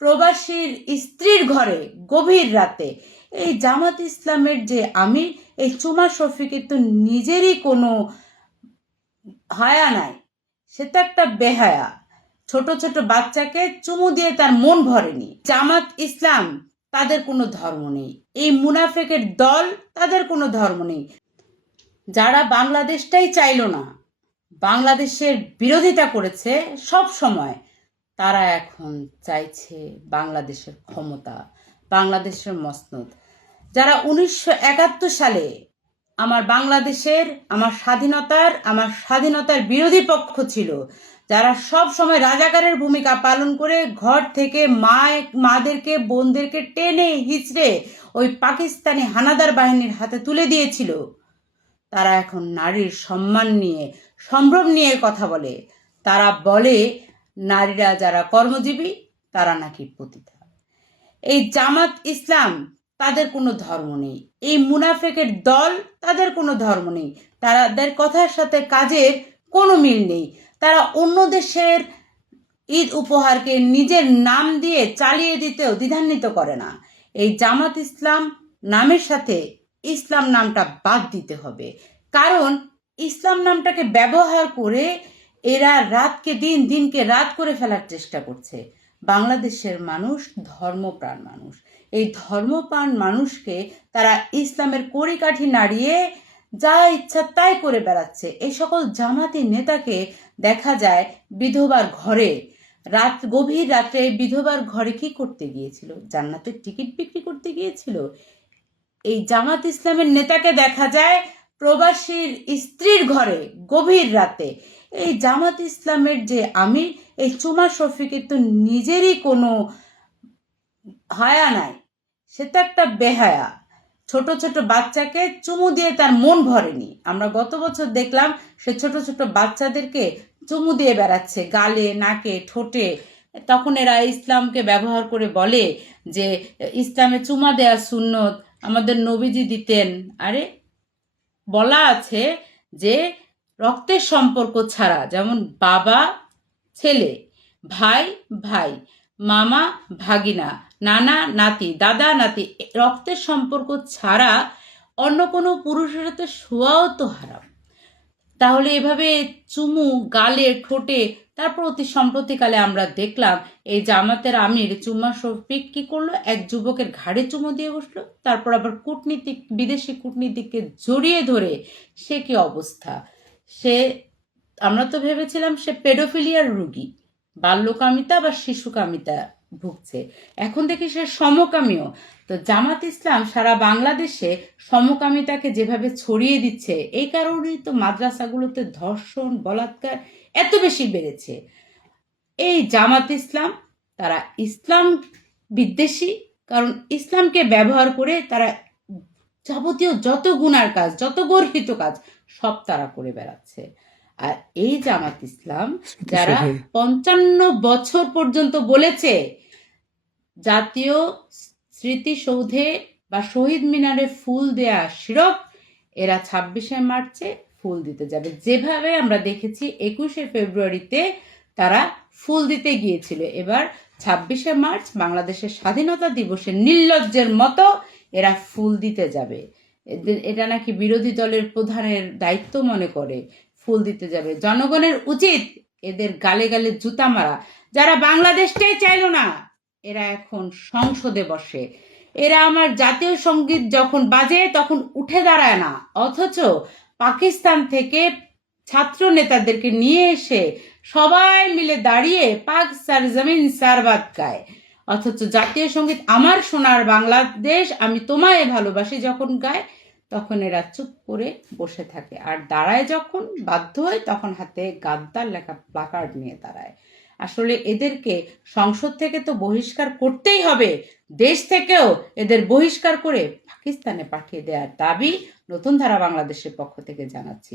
প্রবাসীর স্ত্রীর ঘরে গভীর রাতে এই জামাত ইসলামের যে আমির এই চুমা শফিকের তো নিজেরই কোনো হায়া নাই, সে তো একটা বেহায়া। ছোট ছোট বাচ্চাকে চুমু দিয়ে তার মন ভরেনি। জামাত ইসলাম তাদের কোনো ধর্ম নেই, এই মুনাফেকের দল তাদের কোনো ধর্ম নেই। যারা বাংলাদেশটাই চাইল না, বাংলাদেশের বিরোধিতা করেছে সব সময়, তারা এখন চাইছে বাংলাদেশের ক্ষমতা, বাংলাদেশের মসনদ। যারা 1971 সালে আমার বাংলাদেশের আমার স্বাধীনতার বিরোধী পক্ষ ছিল, যারা সব সময় রাজাকারের ভূমিকা পালন করে ঘর থেকে মাদেরকে বোনদেরকে টেনে হিচড়ে ওই পাকিস্তানি হানাদার বাহিনীর হাতে তুলে দিয়েছিল, তারা এখন নারীর সম্মান নিয়ে সম্ভ্রম নিয়ে কথা বলে। তারা বলে নারীরা যারা কর্মজীবী তারা নাকি পতিতা। এই জামাত ইসলাম তাদের কোনো ধর্ম নেই, এই মুনাফেকের দল তাদের কোনো ধর্ম নেই, তাদের কথার সাথে কাজের কোনো মিল নেই। তারা অন্য দেশের ঈদ উপহারকে নিজের নাম দিয়ে চালিয়ে দিতেও দ্বিধান্বিত করে না। এই জামাত ইসলাম নামের সাথে ইসলাম নামটা বাদ দিতে হবে, কারণ ইসলাম নামটাকে ব্যবহার করে এরা রাতকে দিন, দিনকে রাত করে ফেলার চেষ্টা করছে। বাংলাদেশের মানুষ ধর্মপ্রাণ মানুষ, এই ধর্মপ্রাণ মানুষকে তারা ইসলামের কড়িকাঠি নাড়িয়ে যা ইচ্ছা তাই করে বেড়াচ্ছে। এই সকল জামাতি নেতাকে দেখা যায় বিধবার ঘরে, গভীর রাত্রে বিধবার ঘরে কি করতে গিয়েছিল? জান্নাতের টিকিট বিক্রি করতে গিয়েছিল। এই জামাত ইসলামের নেতাকে দেখা যায় প্রবাসীর স্ত্রীর ঘরে গভীর রাতে। এই জামাত ইসলামের যে আমির এই চুমা শফিকের তো নিজেরই কোনো হায়া নাই, সে তো একটা বেহায়া। ছোট ছোট বাচ্চাকে চুমু দিয়ে তার মন ভরেনি। আমরা গত বছর দেখলাম সে ছোট ছোট বাচ্চাদেরকে চুমু দিয়ে বেড়াচ্ছে গালে, নাকে, ঠোঁটে। তখন এরা ইসলামকে ব্যবহার করে বলে যে ইসলামে চুমা দেওয়া সুন্নত, আমাদের নবীজি দিতেন। আরে বলা আছে যে রক্তের সম্পর্ক ছাড়া, যেমন বাবা ছেলে, ভাই ভাই, মামা ভাগিনা, নানা নাতি, দাদা নাতি, রক্তের সম্পর্ক ছাড়া অন্য কোনো পুরুষের সাথে শোয়াও তো হারাম। তাহলে এভাবে চুমু গালে, ঠোঁটে, তারপর অতি সম্প্রতিকালে আমরা দেখলাম এই জামাতের আমির চুমা শফিক কি করলো, এক যুবকের ঘাড়ে চুমু দিয়ে বসলো, তারপর আবার বিদেশি কূটনীতিককে জড়িয়ে ধরে সে কি অবস্থা। আমরা তো ভেবেছিলাম সে পেডোফিলিয়ার রোগী, বাল্যকামিতা বা শিশুকামিতা ভুগছে, এখন দেখি সে সমকামীও। তো জামাত ইসলাম সারা বাংলাদেশে সমকামিতাকে যেভাবে ছড়িয়ে দিচ্ছে, এই কারণেই তো মাদ্রাসাগুলোতে ধর্ষণ, বলাৎকার এত বেশি বেড়েছে। এই জামাত ইসলাম তারা ইসলাম বিদ্বেষী, কারণ ইসলামকে ব্যবহার করে তারা যাবতীয় যত গুনার কাজ, যত গর্হিত কাজ সব তারা করে বেড়াচ্ছে। আর এই জামাত ইসলাম যারা 55 বছর পর্যন্ত বলেছে জাতীয় স্মৃতিসৌধে বা শহীদ মিনারে ফুল দেয়া শিরক, এরা 26শে মার্চে ফুল দিতে যাবে। যেভাবে আমরা দেখেছি 21শে ফেব্রুয়ারিতে তারা ফুল দিতে গিয়েছিল, এবার 26শে মার্চ বাংলাদেশের স্বাধীনতা দিবসে নির্লজ্জের মতো এরা ফুল দিতে যাবে। এটা নাকি বিরোধী দলের প্রধানের দায়িত্ব মনে করে ফুল দিতে যাবে। জনগণের উচিত এদের গালে গালে জুতা মারা। যারা বাংলাদেশটাই চাইল না, এরা এখন সংসদে বসে। এরা আমার জাতীয় সঙ্গীত যখন বাজে তখন উঠে দাঁড়ায় না, অথচ পাকিস্তান থেকে ছাত্র নেতাদেরকে নিয়ে এসে সবাই মিলে দাঁড়িয়ে পাক সারজমিন সারবাত গায়। অথচ জাতীয় সঙ্গীত আমার সোনার বাংলাদেশ আমি তোমায় ভালোবাসি যখন গায়, তখন এরা চুপ করে বসে থাকে, আর দাঁড়ায় যখন বাধ্য হয় তখন হাতে গাদ্দার লেখা প্লাকার্ড নিয়ে দাঁড়ায়। আসলে এদেরকে সংসদ থেকে তো বহিষ্কার করতেই হবে, দেশ থেকেও এদের বহিষ্কার করে পাকিস্তানে পাঠিয়ে দেওয়ার দাবি নতুন ধারা বাংলাদেশের পক্ষ থেকে জানাচ্ছি।